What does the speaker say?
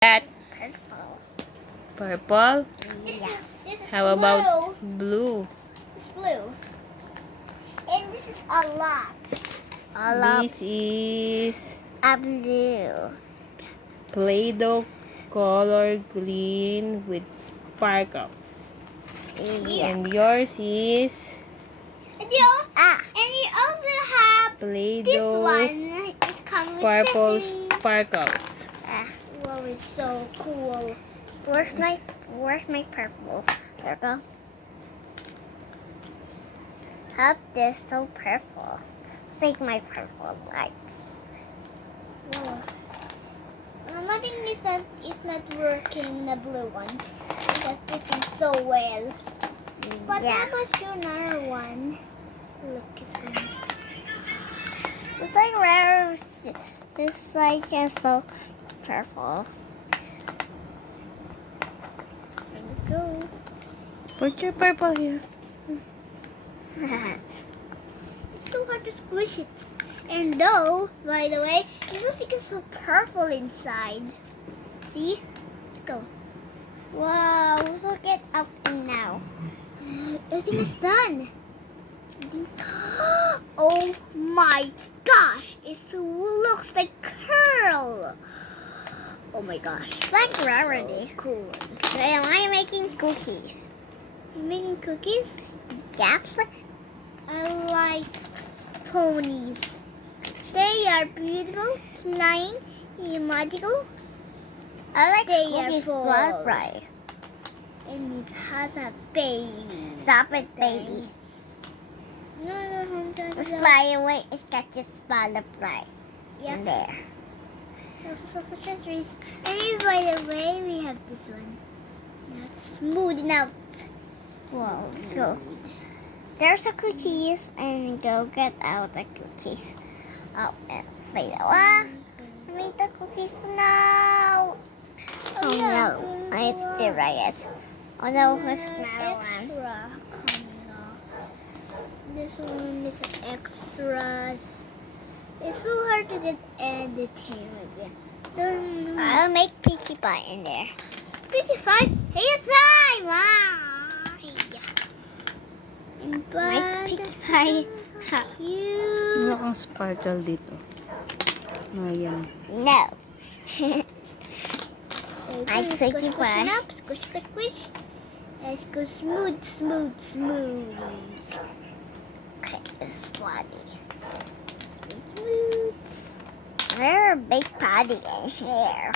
That Purple. purple. Yeah. This is How blue. about blue? It's blue. And this is a lot. A lot. This is A blue. Play-Doh color green with sparkles. Yeah. And yours is And you also have this Play-Doh one. It's come with purple sesame. sparkles. Wow, it's so cool. Where's my purple? There we go. Have this so purple. It's like my purple lights. Wow. I think it's not working, the blue one. It's not fitting so well. But how about your another one? Look, it's going. It's like rare. It's like just so purple. There we go. Put your purple here. It's so hard to squish it. And though, by the way, it looks like it's so purple inside. See? Let's go. Wow, so get up now. Everything is done. Oh my gosh, it looks like curl. Oh my gosh. Like rarity. So cool. Am I making cookies? You're making cookies? Yes. I like ponies. They are beautiful, flying, magical. I like cookies blood bright. And it has a baby. Stop it, baby. Just fly away. It's got just butterfly in there. There's also treasuries. And by the way, we have this one. That's smooth out. Wow, let's go. There's the cookies, and go get out the cookies. Oh, and play that one. Make the cookies now. Oh no, I still it. Oh no, there's another one. This one is extras. It's so hard to get editing again. I'll make Pinkie Pie in there. Pinkie Pie? Hey, time! Make Pinkie Pie. Cute. Ano kang sparkle dito? Ayan. No. I Pinkie Pie. Squish, squish, squish. Let's go smooth, smooth, smooth. Okay, this body. There's a big body in here.